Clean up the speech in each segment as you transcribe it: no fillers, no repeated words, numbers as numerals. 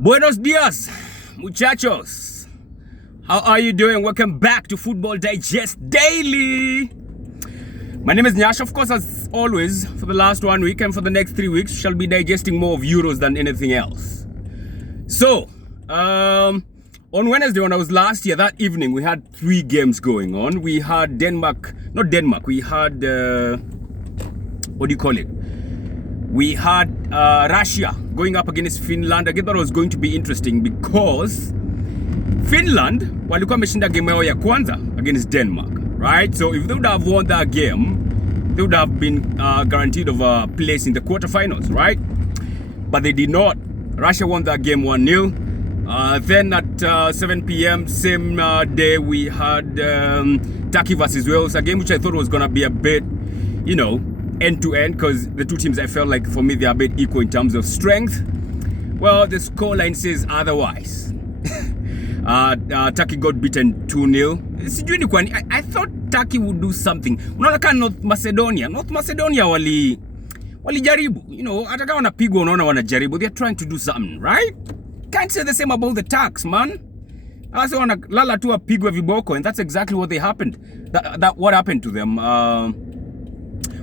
Buenos dias, muchachos. How are you doing? Welcome back to Football Digest Daily. My name is Nyash, of course, as always. For the last 1 week and for the next 3 weeks, shall be digesting more of Euros than anything else. So, on Wednesday, when I was last here, that evening, we had 3 games going on. We had we had, what do you call it? We had Russia going up against Finland. I thought it was going to be interesting because Finland walikuwa wameshinda game yao ya kwanza against Denmark, right? So if they would have won that game, they would have been guaranteed of a place in the quarterfinals, right? But they did not. Russia won that game 1-0. Then at 7 p.m. same day, we had Turkey versus Wales, a game which I thought was going to be a bit, end-to-end, because the two teams, I felt like, for me, they're a bit equal in terms of strength. Well, the scoreline says otherwise. Turkey got beaten 2-0. I thought Turkey would do something. Unaona North Macedonia walijaribu. Hata kama wanapigwa unaona wanajaribu. They're trying to do something, right? Can't say the same about the Turks, man. Asa wanalala tu wapigwe viboko, and that's exactly what happened. What happened to them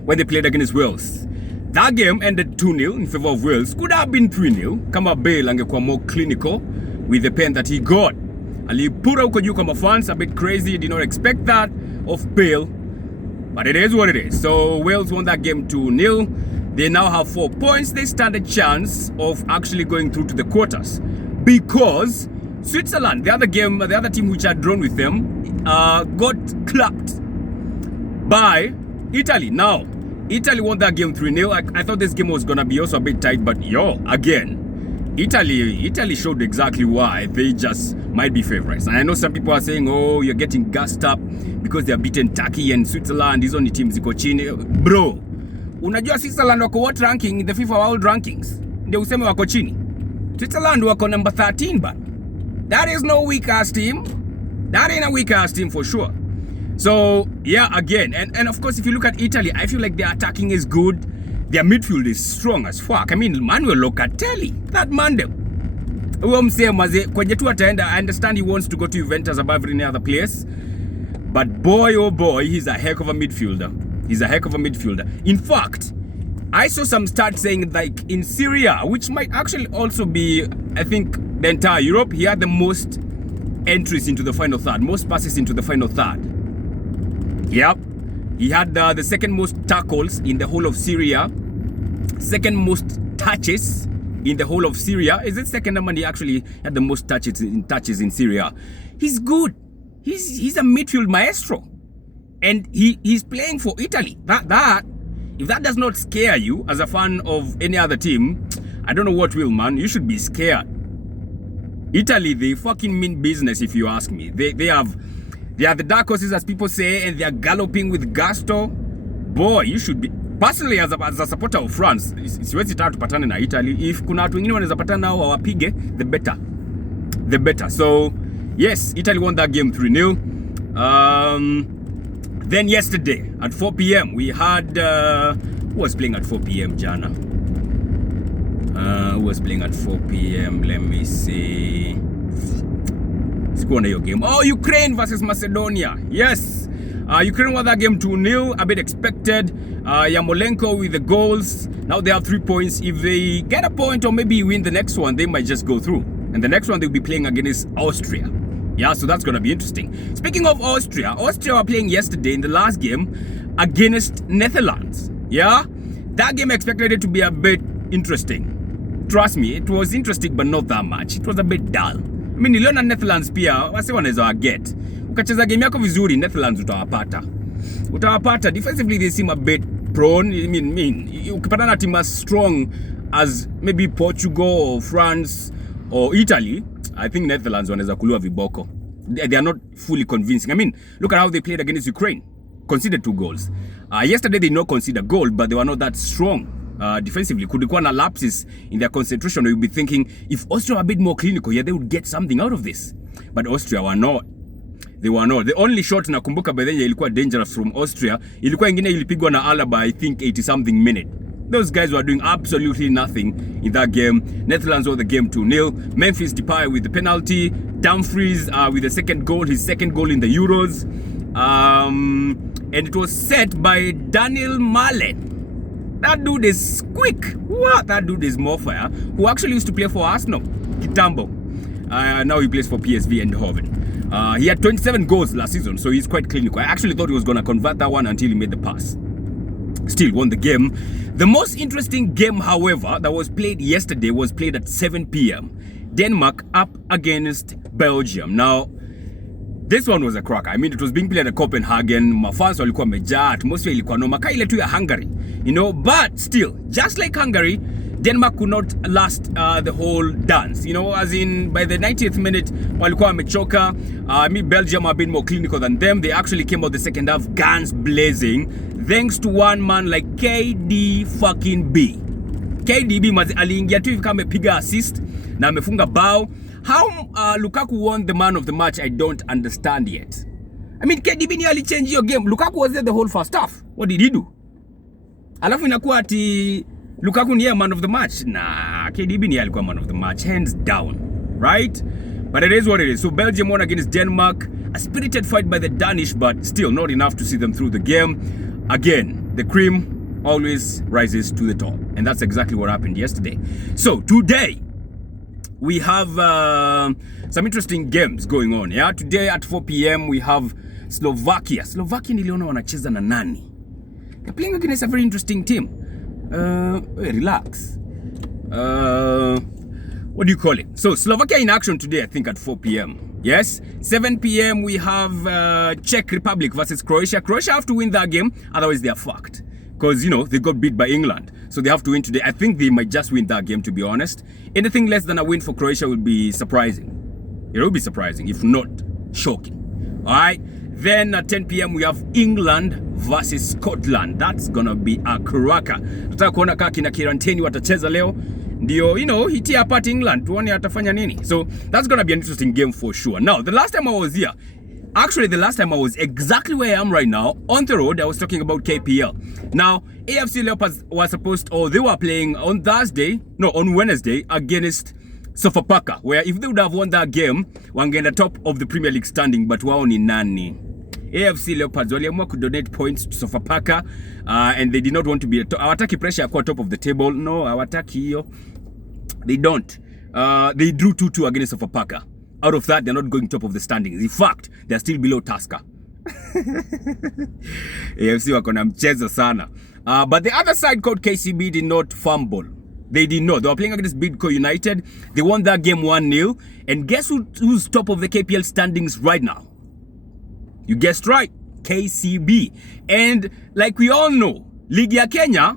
when they played against Wales. That game ended 2-0 in favor of Wales. Could have been 3-0 kama Bale angekuwa more clinical with the pen that he got. Alipura huko juu kama fans, a bit crazy, did not expect that of Bale. But it is what it is. So Wales won that game 2-0. They now have 4 points. They stand a chance of actually going through to the quarters. Because Switzerland, the other team which had drawn with them, got clapped by Italy. Now, Italy won that game 3-0. I thought this game was going to be also a bit tight, but again, Italy showed exactly why they just might be favorites. And I know some people are saying, oh, you're getting gassed up because they have beaten Turkey and Switzerland. These only teams ziko chini. Bro, unajua Switzerland wako what ranking in the FIFA World Rankings? Ndio useme wako chini. Switzerland wako number 13, but that is no weak-ass team. That ain't a weak-ass team for sure. So, yeah, again, and of course, if you look at Italy, I feel like their attacking is good. Their midfield is strong as fuck. I mean, Manuel Locatelli, that man there. I understand he wants to go to Juventus above any other place. But boy, oh boy, he's a heck of a midfielder. In fact, I saw some stats saying like in Syria, which might actually also be, I think, the entire Europe, he had the most entries into the final third, most passes into the final third. Yep. He had the second most tackles in the whole of Syria. Second most touches in the whole of Syria. Is it second? He actually had the most touches in Syria. He's good. He's a midfield maestro. And he's playing for Italy. If that does not scare you as a fan of any other team, I don't know what will, man. You should be scared. Italy, they fucking mean business, if you ask me. They are the dark horses, as people say, and they are galloping with gusto. Boy, you should be. Personally, as a supporter of France, siwezi taka tupatane na Italy. If kuna watu wengine wanaweza patana nao wawapige, the better. So, yes, Italy won that game 3-0. Then yesterday, at 4 p.m., we had... who was playing at 4 p.m., Jana? Who was playing at 4 p.m.? Let me see. Let's go on your game. Oh, Ukraine versus Macedonia. Yes. Ukraine won that game 2-0. A bit expected. Yarmolenko with the goals. Now they have 3 points. If they get a point or maybe win the next one, they might just go through. And the next one, they'll be playing against Austria. Yeah, so that's going to be interesting. Speaking of Austria were playing yesterday in the last game against Netherlands. Yeah, that game expected it to be a bit interesting. Trust me, it was interesting, but not that much. It was a bit dull. I mean, niliona Netherlands pia, wase wanaweza waget. Ukacheza game yako vizuri, Netherlands utawapata. Defensively, they seem a bit prone. I mean, ukipatana na team as strong as maybe Portugal or France or Italy, I think Netherlands wanaweza kuliwa viboko. They are not fully convincing. I mean, look at how they played against Ukraine. Conceded 2 goals. Yesterday, they did not concede a goal, but they were not that strong defensively. Kulikuwa na lapses in their concentration. You'll be thinking, if Austria were a bit more clinical, yeah, they would get something out of this. But Austria were not. They were not. The only shot nakumbuka by then ilikuwa dangerous from Austria. Ilikuwa ingine ilipigwa na Alaba, I think 80-something minute. Those guys were doing absolutely nothing in that game. Netherlands won the game 2-0. Memphis Depay with the penalty. Dumfries with the second goal, his second goal in the Euros. And it was set by Daniel Malen. That dude is quick. What? That dude is more fire. Who actually used to play for Arsenal. Kitambo. Now he plays for PSV Eindhoven. He had 27 goals last season, so he's quite clinical. I actually thought he was going to convert that one until he made the pass. Still won the game. The most interesting game, however, that was played yesterday was played at 7 p.m. Denmark up against Belgium. Now, this one was a cracker. I mean, it was being played at Copenhagen. Mafans walikuwa mejaa, atmosphere ilikuwa noma, ile tu ya Hungary. You know, but still, just like Hungary, Denmark could not last the whole dance. You know, as in by the 90th minute, walikuwa wamechoka. Belgium have been more clinical than them. They actually came out the second half guns blazing, thanks to one man like KDB. KDB aliingia tu hivi kama amepiga assist na amefunga bao. How Lukaku won the man of the match, I don't understand yet. I mean, KDB ni alichange your game. Lukaku was there the whole first half. What did he do? Alafu inakuwa ati Lukaku ni man of the match. Nah, KDB ni alikuwa man of the match, hands down, right? But it is what it is. So Belgium won against Denmark. A spirited fight by the Danish, but still not enough to see them through the game. Again, the cream always rises to the top. And that's exactly what happened yesterday. So today, we have some interesting games going on. Yeah, today at 4 p.m. we have Slovakia. Slovakia niliona wanacheza na nani? They're playing against a very interesting team. Relax. What do you call it? So Slovakia in action today, I think at 4 p.m. Yes, 7 p.m. we have Czech Republic versus Croatia. Croatia have to win that game, otherwise they are fucked. Because, you know, they got beat by England. So they have to win today. I think they might just win that game, to be honest. Anything less than a win for Croatia would be surprising. It would be surprising, if not shocking. All right. Then at 10 p.m. we have England versus Scotland. That's gonna be a cracker. Tutaka kuona kama kina Kiranteni watacheza leo. Ndio, you know, hitia apart England. Tuone atafanya nini. So that's gonna be an interesting game for sure. Now, the last time I was here, actually, the last time I was exactly where I am right now, on the road, I was talking about KPL. Now, AFC Leopards were supposed, or they were playing on Wednesday against Sofapaka, where if they would have won that game, wangeenda top of the Premier League standing, but wao ni nani? AFC Leopards waliamua kudonate points to Sofapaka, and they did not want to be, hawataki pressure ya kuwa top of the table. No, hawataki hiyo. They don't. They drew 2-2 against Sofapaka. Out of that, they're not going top of the standings. In fact, they're still below Tusker. AFC wako na mchezo sana. But the other side called KCB did not fumble. They did not. They were playing against Bidco United. They won that game 1-0. And guess who's top of the KPL standings right now? You guessed right. KCB. And like we all know, Ligi ya Kenya,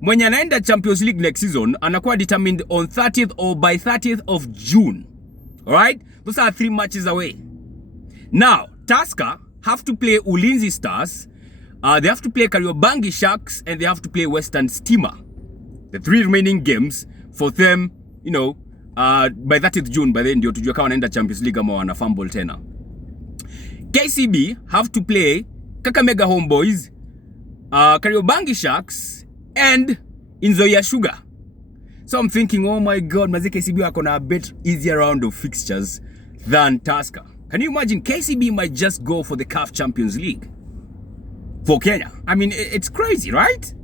mwenye anaenda Champions League next season, anakuwa determined on 30th or by 30th of June. Alright? Those are 3 matches away. Now, Tusker have to play Ulinzi Stars, they have to play Kariobangi Sharks, and they have to play Western Stima. The 3 remaining games for them, you know, by 30th June, by then ndio tujue kama wanaenda Champions League ama wana fumble tena. KCB have to play Kakamega Homeboys, Kariobangi Sharks, and Nzoia Sugar. So I'm thinking, oh my God, mazi KCB wako na a bit easier round of fixtures than Tusker. Can you imagine? KCB might just go for the CAF Champions League for Kenya. I mean, it's crazy, right?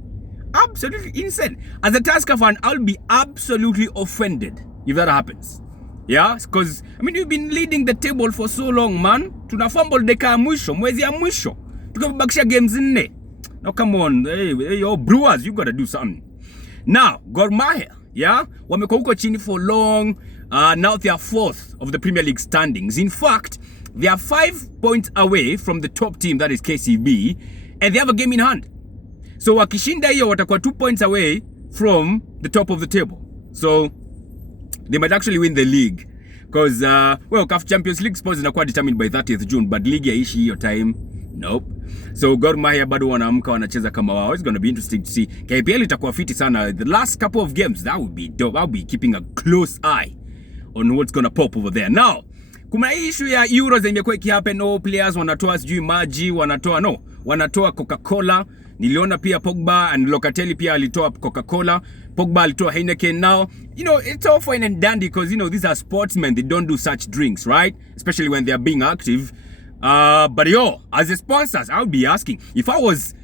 Absolutely insane. As a Tusker fan, I'll be absolutely offended if that happens. Yeah, because, I mean, you've been leading the table for so long, man. Tuna fumble deka ya mwisho, mwezi ya mwisho. Tukabakisha games nne. Now, come on. Hey, yo, Brewers, you gotta do something. Now, Gor Mahia, yeah, wamekuwa huko chini for long. Now they are 4th of the Premier League standings. In fact, they are 5 points away from the top team, that is KCB, and they have a game in hand. So wakishinda hiyo watakuwa 2 points away from the top of the table. So they might actually win the league. Because, well, CAF Champions League spots inakuwa determined by 30th June, but league yaishi hiyo time. Nope. So Gor Mahia bado wanaamka wanacheza kama wao. It's going to be interesting to see. KPL itakuwa fiti sana. The last couple of games, that would be dope. I'll be keeping a close eye on what's going to pop over there. Now, kuna issue ya Euros imekuwa ikihappen. No, players wanatoa sijui maji, wanatoa Coca-Cola Niliona pia Pogba and Locatelli pia alitoa Coca-Cola. Pogba alitoa Heineken. Now, it's all fine and dandy because, these are sportsmen. They don't do such drinks, right? Especially when they are being active. But as a sponsors, I would be asking, if I was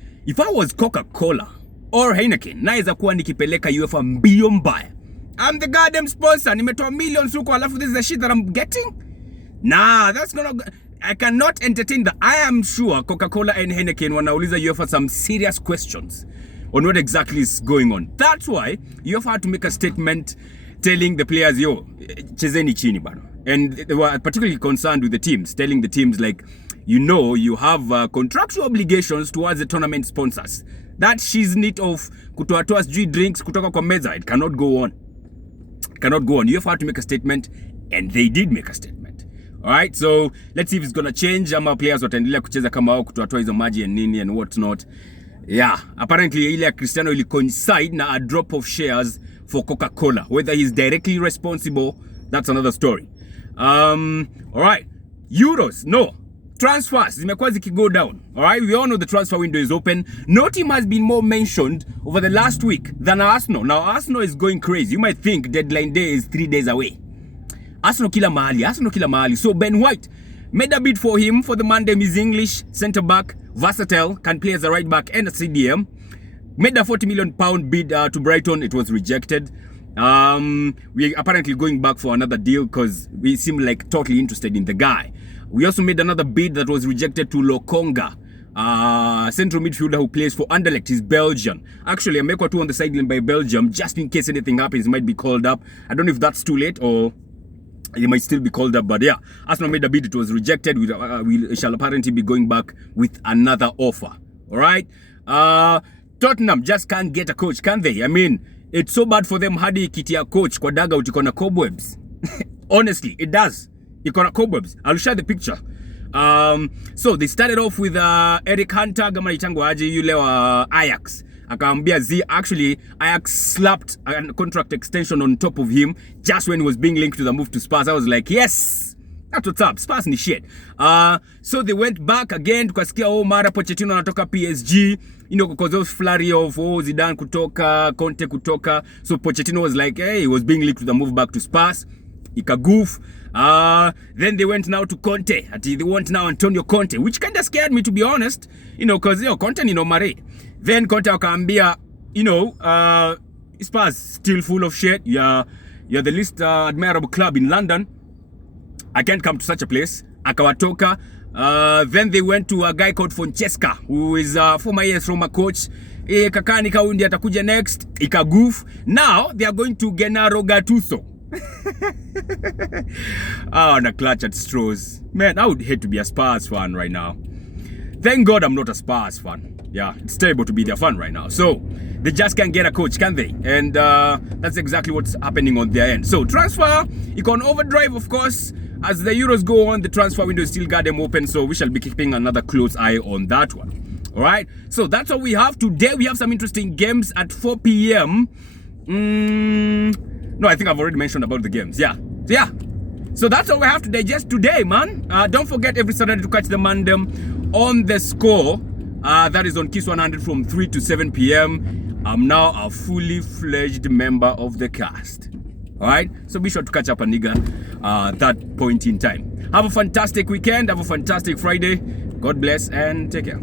Coca-Cola or Heineken, naweza kuwa nikipeleka UEFA mbio mbaya. I'm the goddamn sponsor. Nimetoa millions huko alafu this is the shit that I'm getting? Nah, that's gonna... I cannot entertain that. I am sure Coca-Cola and Heineken wanauliza UEFA some serious questions on what exactly is going on. That's why UEFA had to make a statement telling the players, chezeni chini bado. And they were particularly concerned with the teams, telling the teams like, you have contractual obligations towards the tournament sponsors. That shiznit of kutoatoa sijui drinks kutoka kwa meza, it cannot go on. It cannot go on. UEFA had to make a statement, and they did make a statement. Alright, so let's see if it's gonna change. Ama players wataendelea kucheza kama wao kutoatoa hizo maji and nini and what not. Yeah, apparently ile ya Cristiano ili coincide na a drop of shares for Coca-Cola. Whether he's directly responsible, that's another story. Alright, Euros, no. Transfers zimekuwa zikigo down. Alright, we all know the transfer window is open. No team has been more mentioned over the last week than Arsenal. Now Arsenal is going crazy. You might think deadline day is 3 days away. Arsenal kila mahali. So Ben White made a bid for him for the Monday. He's English, centre back, versatile, can play as a right back and a CDM. Made a £40 million bid to Brighton. It was rejected. We apparently going back for another deal because we seem like totally interested in the guy. We also made another bid that was rejected to Lokonga, central midfielder who plays for Anderlecht. He's Belgian. Actually, amekwa tu on the sideline by Belgium just in case anything happens. He might be called up. I don't know if that's too late or he might still be called up, but yeah, Arsenal made a bid. It was rejected. We shall apparently be going back with another offer. All right. Tottenham just can't get a coach, can they? I mean, it's so bad for them. Hadi kitia coach kwa daga utikona cobwebs. Honestly, it does. Ikona cobwebs. I'll share the picture. So they started off with Eric Hunter, gama itangwa aje yule wa Ajax. Akaambia actually Ajax slapped a contract extension on top of him just when he was being linked to the move to Spurs. I was like, yes, that's what's up. Spurs ni shit. So they went back again. Tukasikia mara Pochettino anatoka PSG. Because of flurry of Zidane kutoka, Conte kutoka. So Pochettino was like, hey, he was being linked to the move back to Spurs. Ikagoof. Then they went now to Conte. They want now Antonio Conte, which kind of scared me, to be honest. Because Conte mare. Then Conte akaambia, Spurs still full of shit. You're the least admirable club in London. I can't come to such a place. Akawatoka. Then they went to a guy called Fonseca, who is former AS Roma coach. Kakani kaundi atakuja next. Ikagoof. Now they are going to Gennaro Gattuso. Na clutch at straws. Man, I would hate to be a Spurs fan right now. Thank God I'm not a Spurs fan. Yeah, it's terrible to be their fan right now. So, they just can't get a coach, can they? And that's exactly what's happening on their end. So, transfer, you can overdrive, of course. As the Euros go on, the transfer window is still got them open. So, we shall be keeping another close eye on that one. All right? So, that's all we have. Today, we have some interesting games at 4 p.m. No, I think I've already mentioned about the games. Yeah. So that's all we have to digest today, man. Don't forget every Saturday to catch the Mandem on the score. That is on Kiss 100 from 3 to 7 p.m. I'm now a fully fledged member of the cast. Alright? So be sure to catch up a nigga that point in time. Have a fantastic weekend. Have a fantastic Friday. God bless and take care.